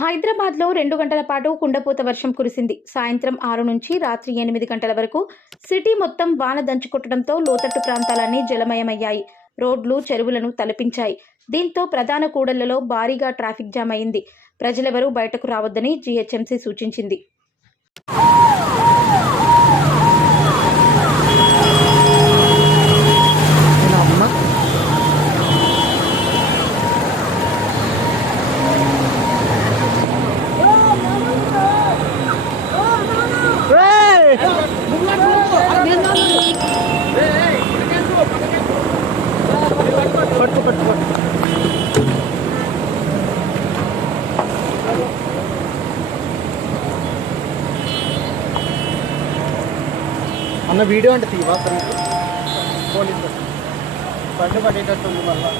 హైదరాబాద్లో రెండు గంటల పాటు కుండపోత వర్షం కురిసింది. సాయంత్రం ఆరు నుంచి రాత్రి ఎనిమిది గంటల వరకు సిటీ మొత్తం వాన దంచుకొట్టడంతో లోతట్టు ప్రాంతాలన్నీ జలమయమయ్యాయి. రోడ్లు చెరువులను తలపించాయి. దీంతో ప్రధాన కూడళ్ళలో భారీగా ట్రాఫిక్ జామ్ అయింది. ప్రజలెవరూ బయటకు రావద్దని జీహెచ్ఎంసీ సూచించింది. పట్టు పట్టు పట్టు అన్న వీడియో అంటే తీవా పోలీసు బండి పడేటట్టుంది మళ్ళా.